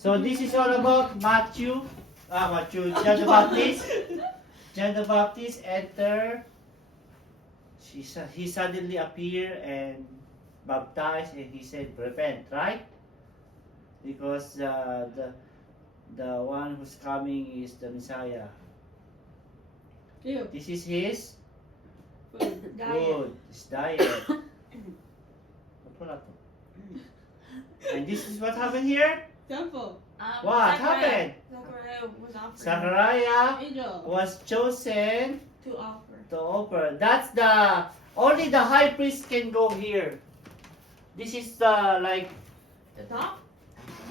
So this is all about John the Baptist. John the Baptist enter. He suddenly appeared and baptized, and he said, "Repent," right? Because the one who's coming is the Messiah. Ew. This is his Diet. his diet. And this is what happened here. Temple. What happened? Zachariah was offering Zachariah Angel. was chosen to offer. to offer. That's the only the high priest can go here. This is the like The top?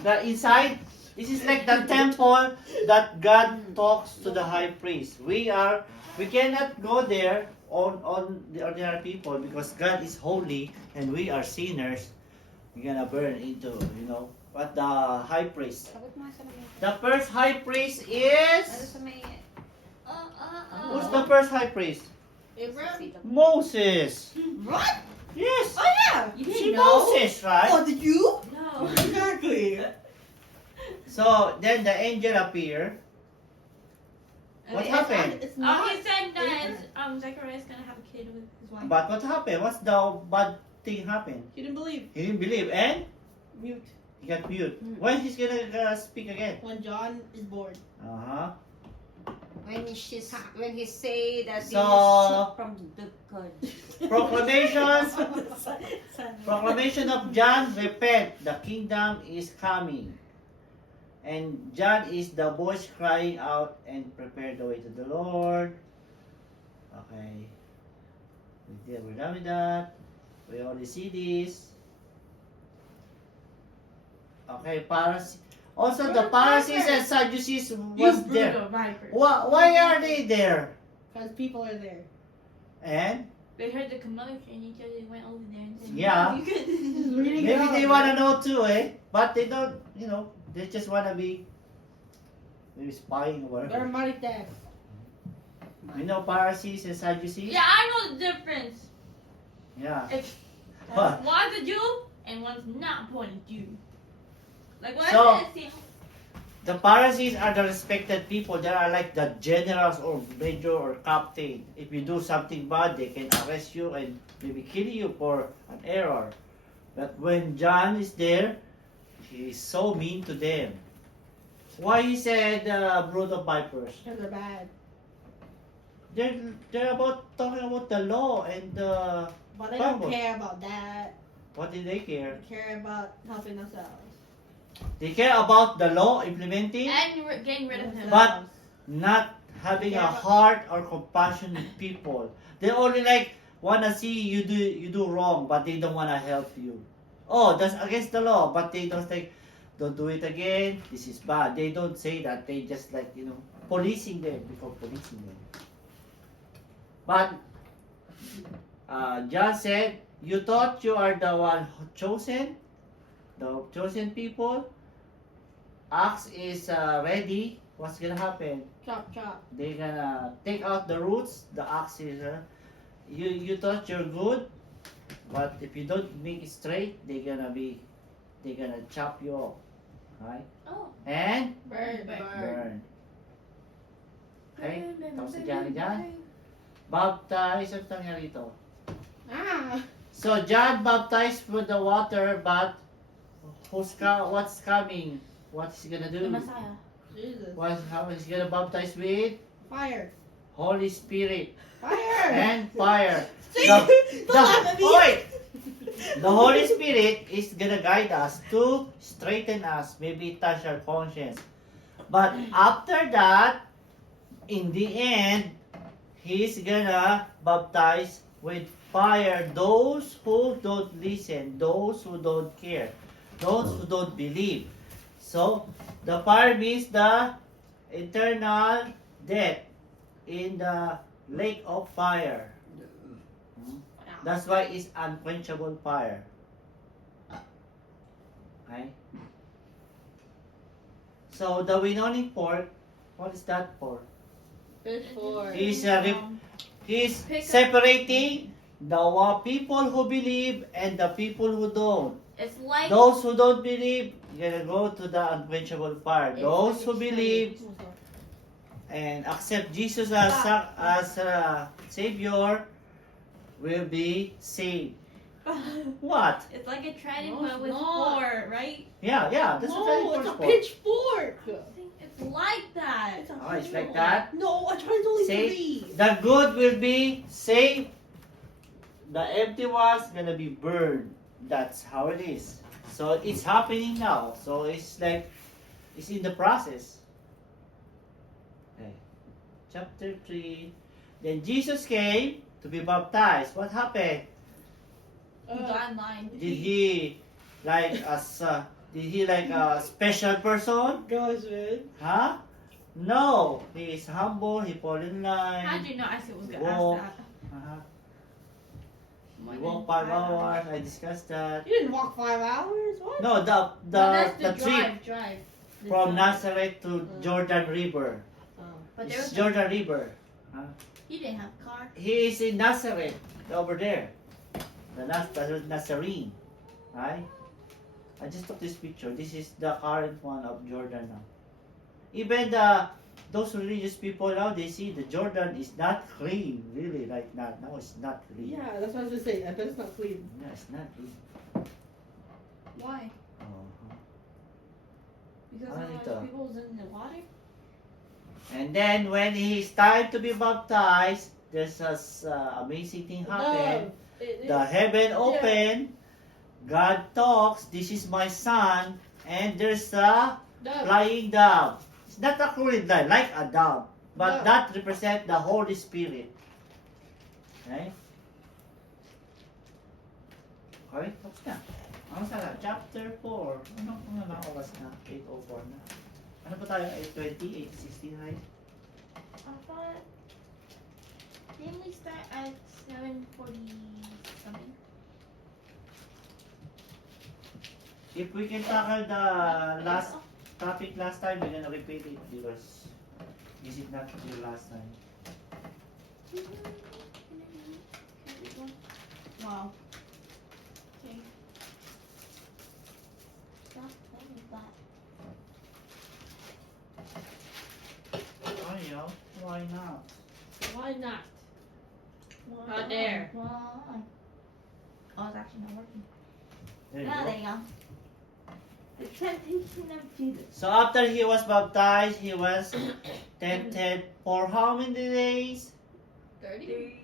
the inside. This is like the temple that God talks to the high priest. We cannot go there on the ordinary people because God is holy and we are sinners. We're gonna burn into, But the high priest. Sabot mo sa may. The first high priest Ano is sa may. who's the first high priest? Abraham. Moses. What? Yes. Oh yeah. You Si didn't know? Moses, right? Oh, did you? No. Exactly. So then the angel appeared. What It's happened? not- It's not. He said that Abraham. Zachariah's gonna have a kid with his wife. But what happened? What's the bad thing happened? He didn't believe. He didn't believe and Mute. he got mute. When he's gonna speak again? When John is born. Uh-huh. When he say that So- he is from the God. Proclamation of John, repent, the kingdom is coming. And John is the voice crying out and prepare the way to the Lord. Okay. We're done with that. We only see this. Okay, also the Pharisees and Sadducees was there. Viper. Why are they there? Because people are there. And They heard the commotion and he said they went over there and said, Yeah. You could. Reading maybe it they out. want to know too, eh? But they don't, they just want to be maybe spying or They're whatever. mighty deaf. You know Pharisees and Sadducees? Yeah, I know the difference. Yeah. It's What? one's a Jew and one's not born a Jew. Like what So- I said, The Pharisees are the respected people. They are like the generals or major or captain. If you do something bad, they can arrest you and maybe kill you for an error. But when John is there, he is so mean to them. Why he said brood of vipers? Because they're bad. They're talking about the law and But they Bible. don't care about that. what did they care? They care about helping themselves. They care about the law implementing, and getting rid of him. But- not having a heart or compassion with people. They only like wanna see you do wrong, but they don't wanna help you. Oh, that's against the law, but they don't think, don't do it again. This is bad. They don't say that. They just like policing them before policing them. But John said, "You thought you are the one chosen, the chosen people. Axe is ready. What's gonna happen? Chop, chop. They're gonna take out the roots. The axe is you thought you're good, but if you don't make it straight, they're gonna chop you off, right? Oh. And Burn. burn. Okay? Tapos si Johnny dyan. Baptize. Ano nangyari ito? Ah. So John baptized with the water, but what's coming? What's he gonna The do? Messiah. Jesus. How is he gonna baptize with? Fire. Holy Spirit Fire. and fire. See? The, Don't laugh at me. Wait! The Holy Spirit is gonna guide us to straighten us, maybe touch our conscience. But after that, in the end, He's gonna baptize with fire those who don't listen, those who don't care, those who don't believe. So, the fire means the eternal death in the lake of fire. That's why it's unquenchable fire. Okay? So, the winnowing fork, what is that for? Fish for. He's Pick up- separating the people who believe and the people who don't. It's like Those who don't believe, you're gonna go to the unquenchable fire. Those who believe and accept Jesus as Savior will be saved. What? It's like a trident, No, but it's with not. 4, right? Yeah, that's No, what it's a for. pitchfork. It's like that. It's a Oh, it's pitchfork. like that. No, a trident's only See? 3. The good will be saved. The empty ones gonna be burned. That's how it is. So it's happening now. So it's like it's in the process. Okay. Chapter 3. Then Jesus came to be baptized. What happened? He got in line. Did he like a special person? Gosh, man. Huh? No. He is humble. He fall in line. How'd you know I was gonna Walk. ask that? Uh-huh. More He than walked 5 5 hours. I discussed that. You didn't walk 5 hours? What? No, No, that's the trip drive. The from drive. Nazareth to Jordan River. Oh. But there It's was Jordan River. he didn't have a car. He is in Nazareth over there. The Nazarene, right? I just took this picture. This is the current one of Jordan now. Even those religious people now, they see the Jordan is not clean, really, like not now it's not clean. Yeah, that's what I was gonna say. I bet it's not clean. Yeah, it's not clean. Why? Uh-huh. Because Ay, a lot ito. of people was in the water. And then when it's time to be baptized, there's this amazing thing happen. The heaven open, God talks, this is my son, and there's a flying dove. It's not a crude dove, like a dove, but Dove. that represents the Holy Spirit. Okay? Okay, tapos na. Ano sana? Chapter 4. Ano na oras na? 8:04 na. Ano pa tayo? 8:20, 8:69? I thought. Didn't we start at 7:40 something? If we can tackle the last topic last time, we're gonna repeat it because this is not the last time. Wow. Okay. Stop playing with that. Oh yeah, why not? Why not? Why? How dare. Why? Oh, it's actually not working. There you Ah, go. there you go. The temptation of Jesus. So after he was baptized, he was tempted for how many days? 30? 30